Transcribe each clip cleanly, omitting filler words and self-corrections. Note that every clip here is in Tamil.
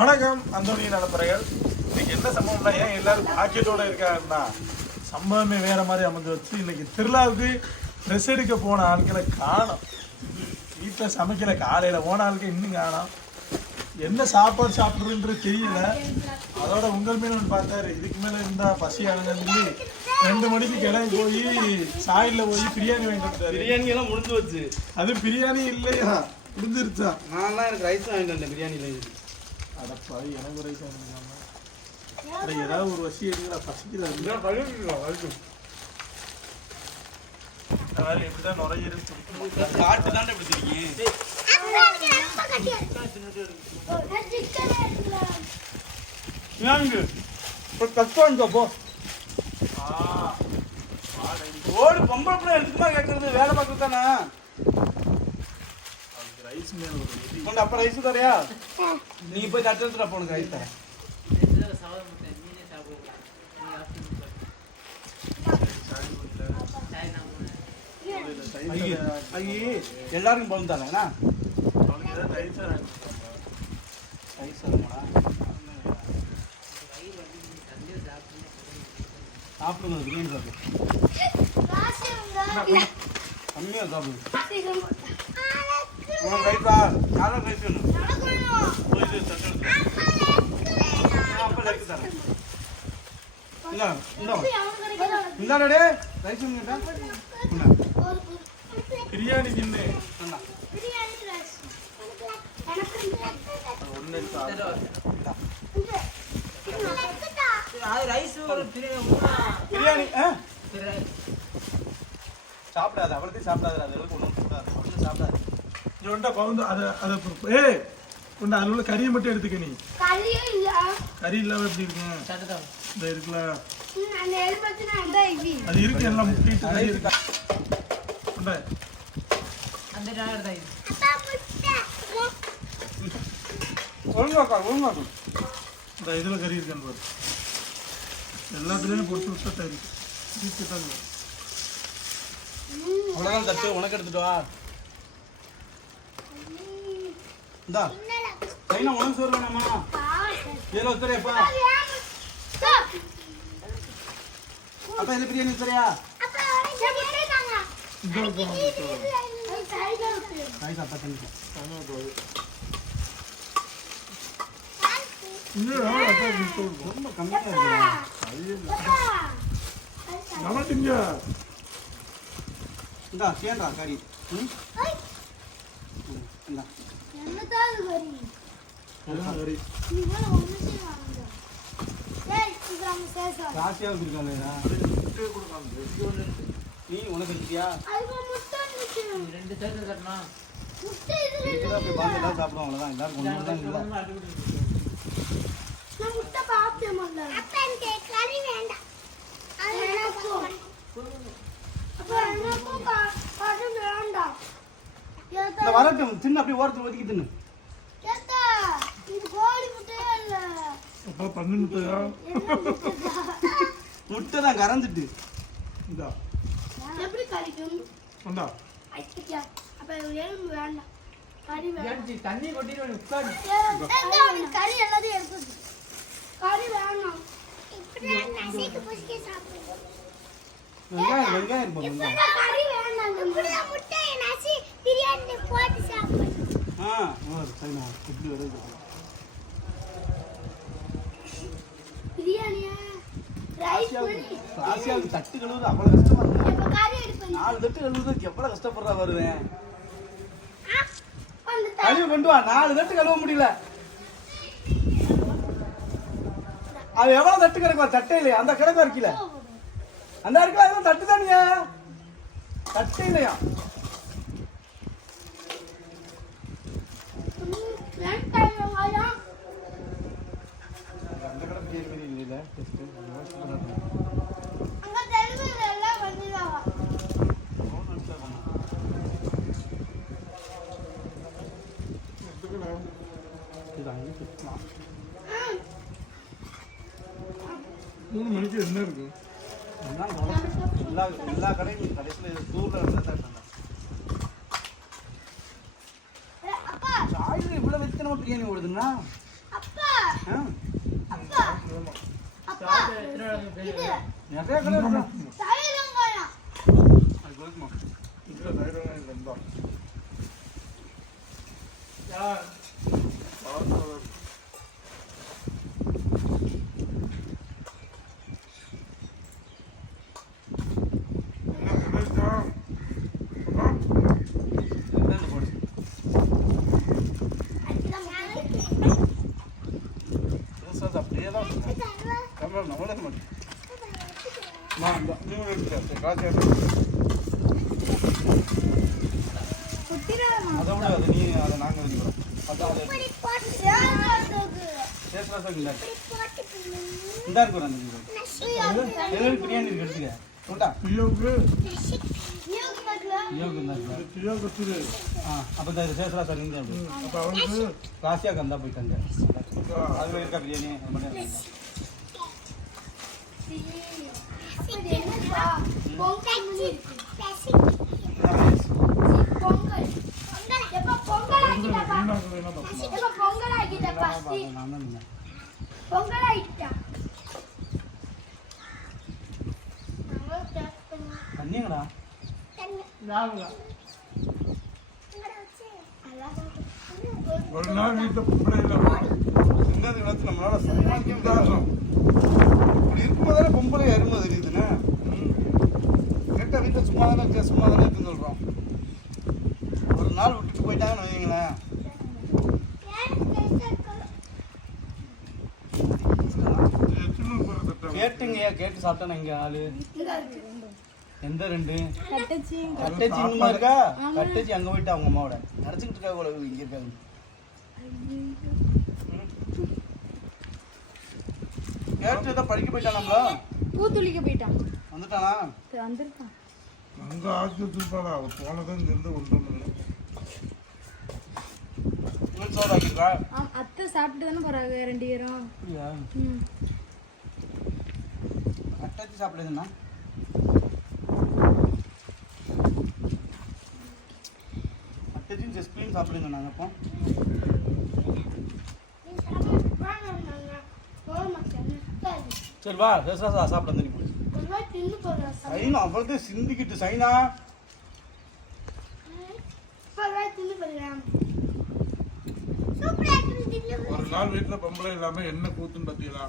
வணக்கம் அந்தோனி நலப்பறைகள். இன்னைக்கு என்ன சம்பவம்னா, ஏன் எல்லாரும் பாக்கெட்டோட இருக்காருன்னா சம்பவமே வேற மாதிரி அமைஞ்சு வச்சு. இன்னைக்கு திருவிழாவுக்கு ட்ரெஸ் எடுக்க போன ஆட்களை காணோம். வீட்டில் சமைக்கல, காலையில் போன ஆளுக்கு இன்னும் காணோம். என்ன சாப்பாடு சாப்பிட்றதுன்றது தெரியல. அதோட உங்கள் மீன் ஒன்று பார்த்தாரு, இதுக்கு மேலே இருந்தால் பசி ஆகுதுன்னு சொல்லி 2 மணிக்கு கிளம்பி போய் சாயில போய் பிரியாணி வாங்கிட்டு வந்தாரு. பிரியாணி எல்லாம் முடிஞ்சு வச்சு. அது பிரியாணி இல்லையா, முடிஞ்சிருச்சா? நான் எனக்கு ரைஸ் வாங்கிட்டு வந்தேன் பிரியாணியில். அடப்பா, எனக்கு ரைஸ் வாங்கிக்கலாமா? ஏதாவது ஒரு வசி எடுக்கிறா, பசிக்கிறாரு. எப்படிதான் நுரையீரல் காட்டு தாண்டே இப்படி தெரியும். கஷ்டம் போ. ஓடு பொம்பளை பிள்ளை எடுத்துமா கேட்கறது, வேலை பார்க்கறது தானே. ரைஸ் மேல ஒரு கொண்டு அப்ப ரைஸ் தரையா, நீ போய் தட்டு எடுத்துட்டு அப்போ உனக்கு ரைஸ் தரேன். எல்லாருக்கும் பழம் தானேண்ணா. சாப்பிடுங்க, பிரியாணி சாப்பிடு, கம்மியாக சாப்பிடுங்க. ரைஸா யாரும் ரைஸ் வேணும். அப்போ ரைஸ் தரேன். இந்தாடே ரைஸ் பிரியாணி தின்னு பிரியாணி சாப்பிடாது, அவ்வளோத்தையும் சாப்பிடாது. அது ஒன்றும் அவ்வளோ சாப்பிடாது. அதில் உள்ள கறியை மட்டும் எடுத்துக்க. நீ கறி இல்லாம எப்படி இருக்கு? இந்த இருக்குல்ல, அது இருக்கு, எல்லாம் முக்கிட்டு கறி இருக்கு. இந்த இதுல கறி இருக்குன்னு பாரு. எல்லாத்துலயும் பொறுத்து விட்டா இருக்கு. அவ்வளோதான் தட்டு, உனக்கு எடுத்துட்டு வா. இந்தா கைனா உனக்கு சோறு வேணாமா? ஏதோ சரியாப்பா. அப்பா இது பிரியாணி சரியா? ரொம்ப கம்மியா இருக்கு. இந்தா கேண்டா கறி. இந்தா ராசியாக கொடுக்காங்க. நீ உனக்கு இருக்கியா? சாப்பிடுவோம், அவ்வளோதான். எல்லாரும் கொண்டு தான் இல்லை. வரட்டும், சின்ன அப்படியே ஓரத்தில் ஒதுக்கி தின்னு. முட்டை தான் கறந்துட்டு தண்ணி கொட்டிட்டு வெங்காயம் தட்டு கழுவுது அவ்வளவு கஷ்டமா இருக்கு. 4 தட்டு கழுவுறதுக்கு எவ்வளவு கஷ்டப்படுறா வருவேன். கழுவி கொண்டு வா. 4 தட்டு கழுவ முடியல. அது எவ்வளவு தட்டு கிடக்குவா? தட்டே இல்லையா? அந்த கிடக்கு இருக்கல, அந்த இருக்கல தட்டு தானியா, தட்டே இல்லையா? அந்த கிடக்கு இல்ல மூணு மணிக்கு என்ன இருக்கு? எல்லா கடையும் கடைசியில் தூர்ல இருந்தா சாயில் இவ்வளவு வச்சு நம்ம பிரியாணி ஓடுதுன்னா நிறைய கடை இருக்குண்ணா. அது கொடுக்குமா? இதுல தைரியம் இல்லை, இந்தா. யார்? பார்த்தவர். என்ன கிடைச்சா? இந்தாண்ட போடு. பேசுறது அப்படியே தான் இருக்கும். கேமரா நம்மளே மாட்டேன். இந்த நீ ஒரு எடுத்துக்க. காசு எடுத்து. அதை விட அது நீ அதை நாங்கள் எடுக்கிறோம். அதான் அதை சேஸ்ராசாக்கு இந்த இருக்கிறோம் அந்த பிரியாணி இருக்கு எடுத்துக்க. சொல்லிட்டா பியோக்கு யோகு இந்த பியோ கத்துரு. அப்போ இந்த சேஸ்ராசாக்கு இங்கே அப்ப அவனுக்கு ராசியாக இருந்தால் போயிட்டாங்க. அதில் இருக்கா பிரியாணி அது மட்டும் எடுத்துக்கலாம். நான் தான் நின்னேன். தண்ணிங்கடா ஒரு நாள் வீட்டை பொம்பளை இல்லாம சிங்கத்து இடத்துல நம்மளால சமாளிக்க முடியாது. இப்படி இருக்கும்போதானே பொம்பளை அருமை தெரியுதுண்ணே. கேட்டால் வீட்டில் சும்மா தானே இருக்குன்னு சொல்கிறோம். ஒரு நாள் விட்டுட்டு போயிட்டாங்கன்னு வைங்களேன். கேட்டுங்கய்யா, கேட்டு சாப்பிட்டானே இங்கே ஆளு எந்த ரெண்டு கட்டச்சி இங்கமா இருக்கா? கட்டச்சி அங்கே போயிட்டு அவங்க அம்மாவோட நினச்சிக்கிட்டு இருக்கா கூட இங்கே இருக்காங்க. கேட்டு ஏதோ படிக்க போயிட்டானாங்களா? பூத்துளிக்க போயிட்டான். வந்துட்டானா? வந்திருக்கான். அங்க ஆக்கி வச்சிருப்பாளா? அவ போனதும் இங்க இருந்து ஒன்றும் இல்லை. இவன் சோறு ஆக்கிருக்கா? அத்தை சாப்பிட்டு தானே போறாங்க 2 பேரும். அப்படியா? ம். கட்டாச்சி சாப்பிடுதுண்ணா. கட்டாச்சியும் ஜெஸ்பியும் சாப்பிடுங்க நாங்கள் அப்போ. சரி வா ரசா சாப்பிட தண்ணி போய் சைனா அவ்வளோதான் சிந்திக்கிட்டு சைனா. ஒரு நாள் வீட்டுல பொம்பளை இல்லாம என்ன கூத்துன்னு பாத்தீங்களா?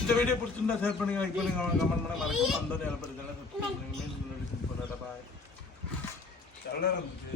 இந்த வீடியோ பிடிச்சிருந்தா ஷேர் பண்ணுங்க, லைக் பண்ணுங்க, கமெண்ட் பண்ண மறக்காம அந்த பாய். நல்லா இருந்துச்சு.